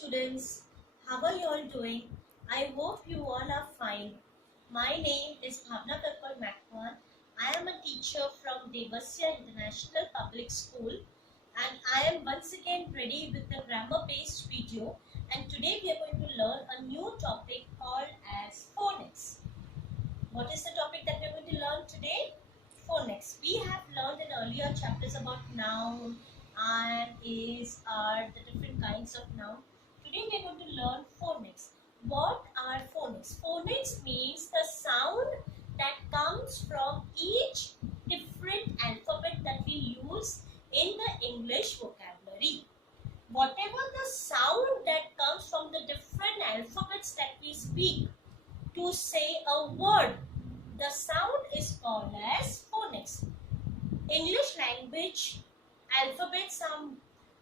students, how are you all doing? I hope you all are fine. My name is Bhavna Karpal Makwan. I am a teacher from Devasya International Public School and I am once again ready with a grammar based video, and today we are going to learn a new topic called as phonics. What is the topic that we are going to learn today? Phonics. We have learned in earlier chapters about noun and is, are, the different kinds of noun. Today we are going to learn phonics. What are phonics? Phonics means the sound that comes from each different alphabet that we use in the English vocabulary. Whatever the sound that comes from the different alphabets that we speak to say a word, the sound is called as phonics. English language alphabets are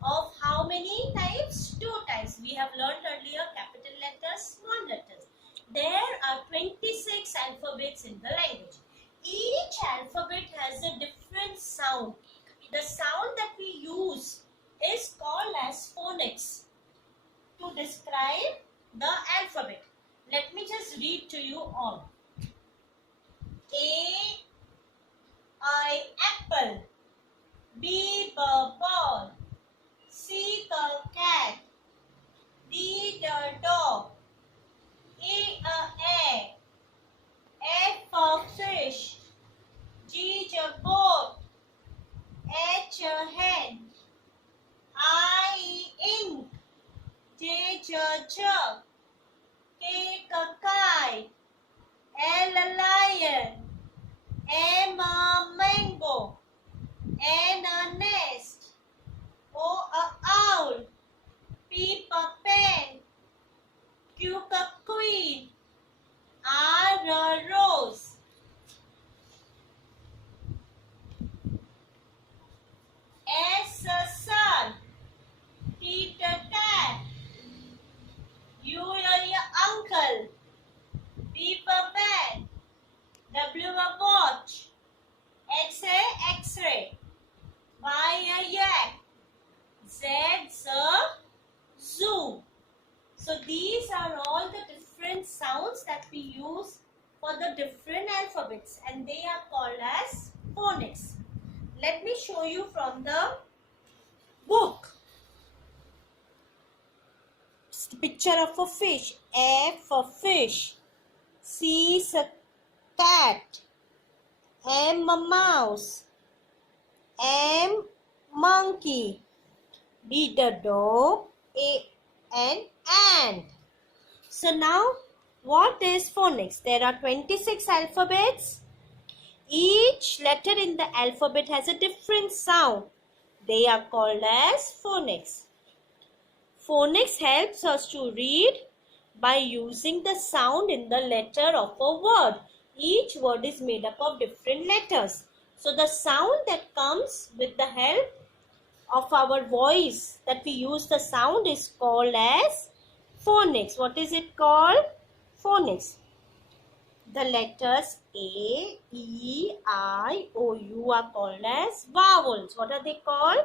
of how many types? 2 types. We have learned earlier capital letters, small letters. There are 26 alphabets in the language. Each alphabet has a different sound. The sound that we use is called as phonics to describe the alphabet. Let me just read to you all. A, I, apple. B, ball. C, cat. D, dog. E, egg. F, fish. G, boat. H, hen. I, ink. J, jug. K, kite. L, lion. M, mango. N, nest. O, owl. P, pen. Q, queen. R, rose. S, sun. T, cat. U, uncle. B, bat. W, watch. X, X-ray. Y, yak. Z, zoo. So these are all the different sounds that we use for the different alphabets, and they are called as phonics. Let me show you from the book. It's the picture of a fish. F for fish. C is a cat. M, a mouse. M, monkey. D, the dog. A, an ant. So now, what is phonics? There are 26 alphabets. Each letter in the alphabet has a different sound. They are called as phonics. Phonics helps us to read by using the sound in the letter of a word. Each word is made up of different letters. So the sound that comes with the help of our voice that we use the sound is called as phonics. What is it called? Phonics. The letters A, E, I, O, U are called as vowels. What are they called?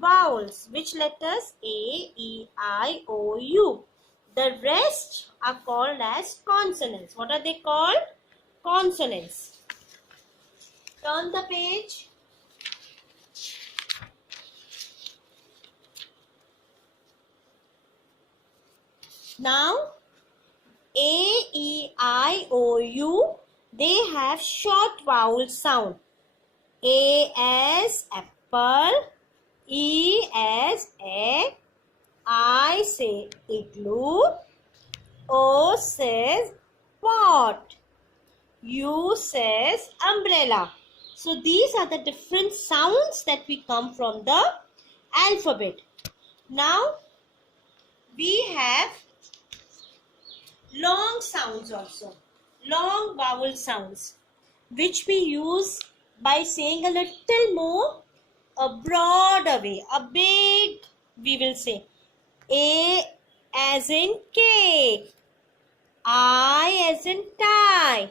Vowels. Which letters? A, E, I, O, U. The rest are called as consonants. What are they called? Consonants. Turn the page. Now, A, E, I, O, U, they have short vowel sound. A as apple, E as egg, I say igloo, O says pot, U says umbrella. So these are the different sounds that we come from the alphabet. Now we have long sounds also, long vowel sounds, which we use by saying a little more, a broader way, a big, we will say. A as in cake, I as in tie,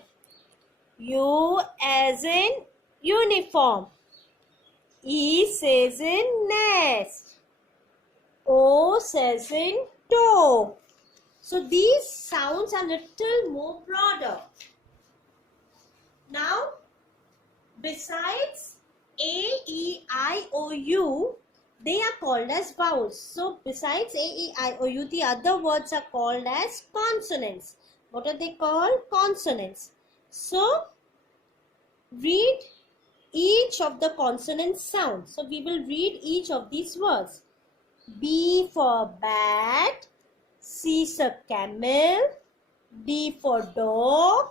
U as in uniform, E says in nest, O says in toe. So these sounds are little more broader. Now, besides A, E, I, O, U, they are called as vowels. So besides A, E, I, O, U, the other words are called as consonants. What are they called? Consonants. So read each of the consonant sounds. So we will read each of these words. B for bat, C for camel, D for dog,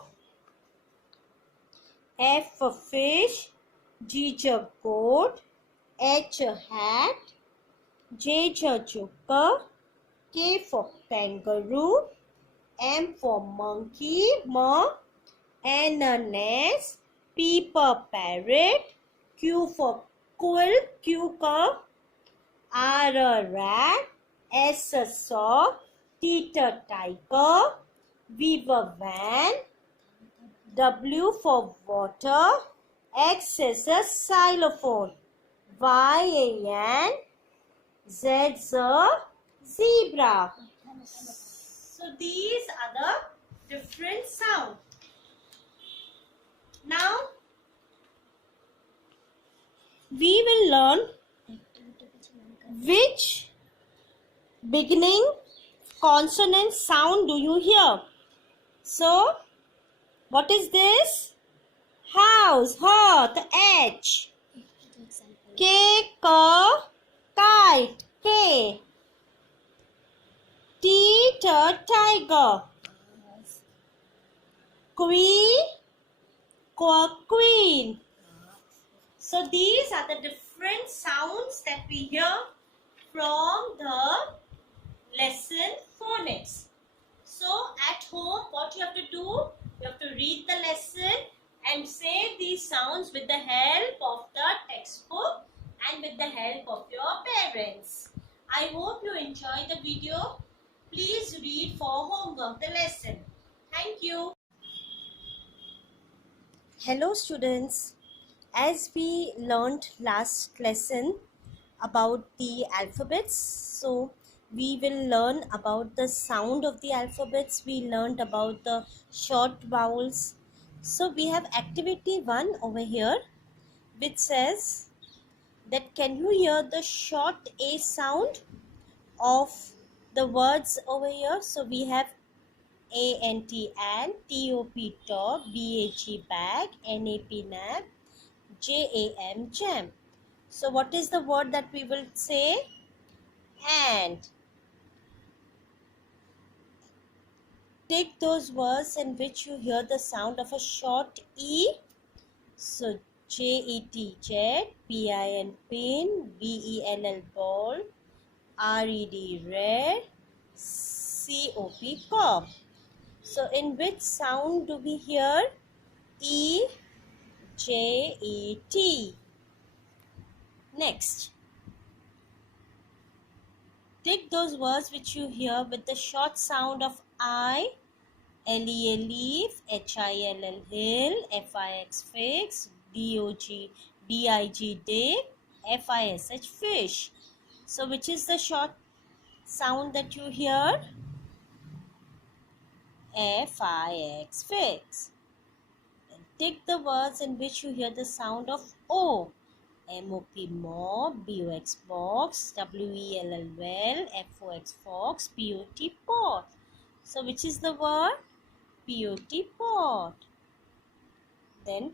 F for fish, G for goat, H for hat, J for joker, K for kangaroo, M for monkey, N for nest, P for parrot, Q for quill, Q for R a rat, S a sock, T a tiger, V for van, W for water, X is a xylophone, Y a yan, Z a zebra. So these are the different sounds. Now we will learn which beginning consonant sound do you hear. So what is this? House, the H. K, kite, K. T, tiger. Queen. So these are the different sounds that we hear from the lesson phonics. So at home, what you have to do? You have to read the lesson and say these sounds with the help of the textbook and with the help of your parents. I hope you enjoyed the video. Please read for homework the lesson. Thank you. Hello students. As we learned last lesson about the alphabets, so we will learn about the sound of the alphabets. We learned about the short vowels. So we have activity 1 over here, which says that can you hear the short A sound of the words over here? So we have ANT ant, TOP top, BAG bag, NAP nap, JAM jam. So what is the word that we will say? Ant. Take those words in which you hear the sound of a short E. So JET jet, PIN pin, BELL ball, RED red, COP cop. So in which sound do we hear E, J, E, T? Next, take those words which you hear with the short sound of I, LEA leaf, HILL hill, FIX fix, DOG, DIG dig, FISH fish. So which is the short sound that you hear? FIX fix. Then take the words in which you hear the sound of O. MOP mob, BOX box, WELL well, FOX fox, POT pot. So which is the word? POT pot. Then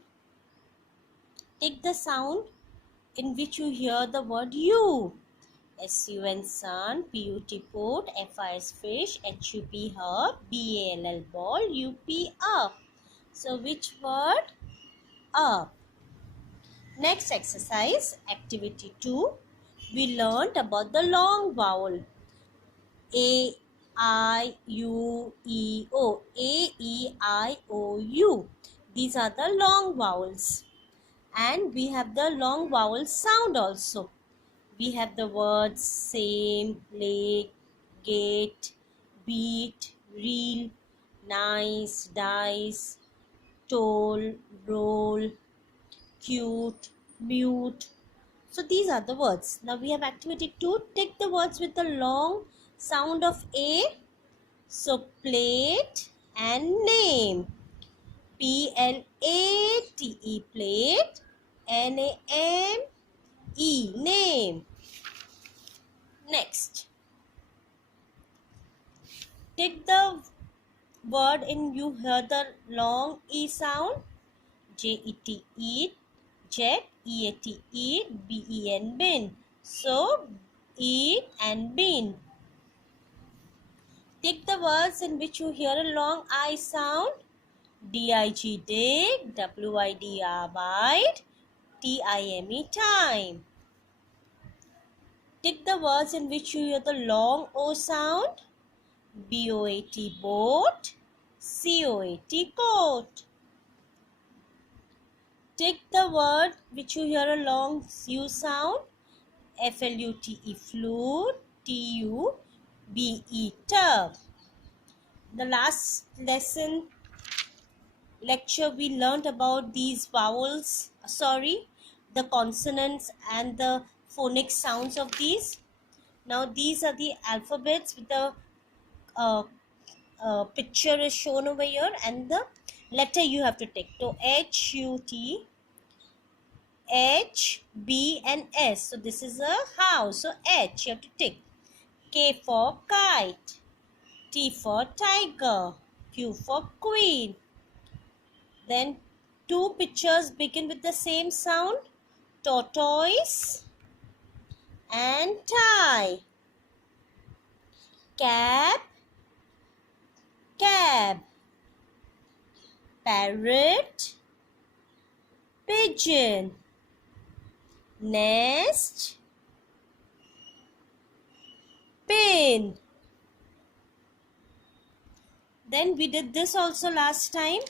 take the sound in which you hear the word U. SUN sun, PUT pot, FIS fish, HUP herb, BALL ball, UP up. So which word? Up. Next exercise, activity 2. We learned about the long vowel. A, I, U, E, O. A, E, I, O, U. These are the long vowels. And we have the long vowel sound also. We have the words same, leg, gate, beat, reel, nice, dice, toll, roll, cute, mute. So these are the words. Now we have activity 2. Take the words with the long Sound of A. So plate and name. Plate, plate. Name, name. Next, take the word and you hear the long E sound. Jet, eat. Jet, eat, eat. Ben, bin. So, eat and bin. Take the words in which you hear a long I sound. Dig, dig. Wid, abide. Time, time. Take the words in which you hear the long O sound. Boat, boat. Coat, coat. Take the word which you hear a long U sound. Flute, flute. Tube, tub. The last lecture we learned about these vowels, the consonants and the phonic sounds of these. Now these are the alphabets with the picture is shown over here and the letter you have to take. So H-U-T, H, B and S. So this is a house. So H you have to take. K for kite. T for tiger. Q for queen. Then two pictures begin with the same sound. Tortoise and tie. Cab, cab. Parrot, pigeon. Nest, pin. Then we did this also last time.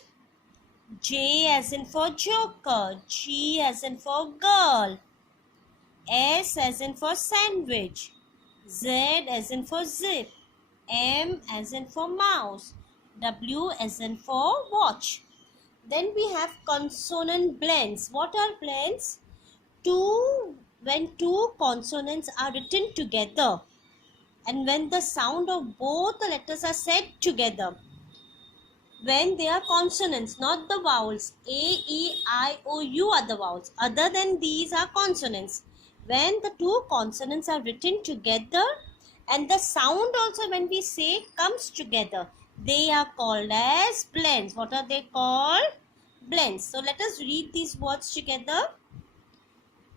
J as in for joker. G as in for girl. S as in for sandwich. Z as in for zip. M as in for mouse. W as in for watch. Then we have consonant blends. What are blends? When two consonants are written together and when the sound of both the letters are said together. When they are consonants, not the vowels. A, E, I, O, U are the vowels. Other than these are consonants. When the two consonants are written together and the sound also when we say comes together, they are called as blends. What are they called? Blends. So let us read these words together.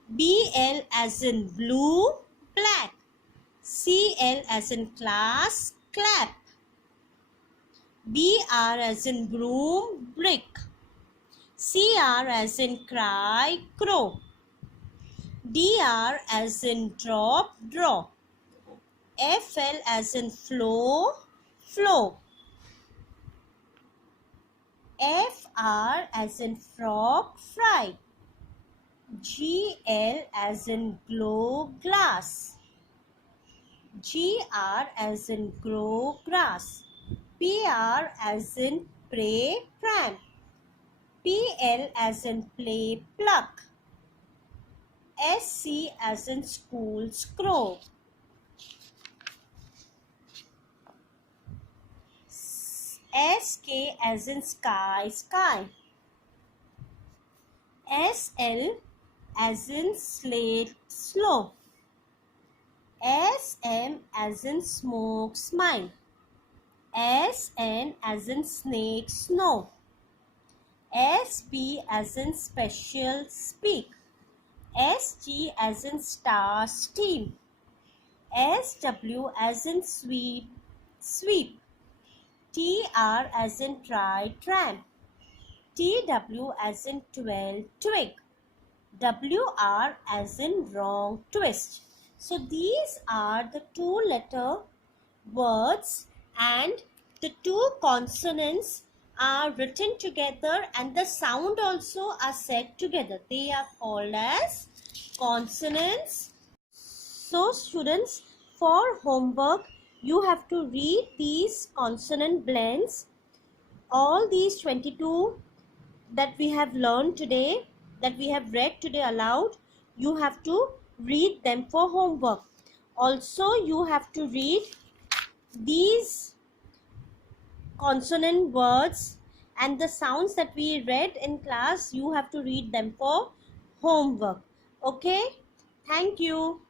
BL as in blue, black. CL as in class, clap. BR as in broom, brick. CR as in cry, crow. DR as in drop, draw. FL as in flow, flow. FR as in frog, fry. GL as in glow, glass. GR as in grow, grass. PR as in pray, pram. PL as in play, pluck. SC as in school, scroll. SK as in sky, sky. SL as in slate, slope. SM as in smoke, smile. SN as in snake, snow. SP as in special, speak. ST as in star, steam. SW as in sweep, sweep. TR as in try, tramp. TW as in 12, twig. WR as in wrong, twist. So these are the two letter words and the two consonants are written together and the sound also are said together. They are called as consonants. So students, for homework you have to read these consonant blends. All these 22 that we have learned today, that we have read today aloud, you have to read them for homework. Also you have to read these consonant words and the sounds that we read in class, you have to read them for homework. Okay, thank you.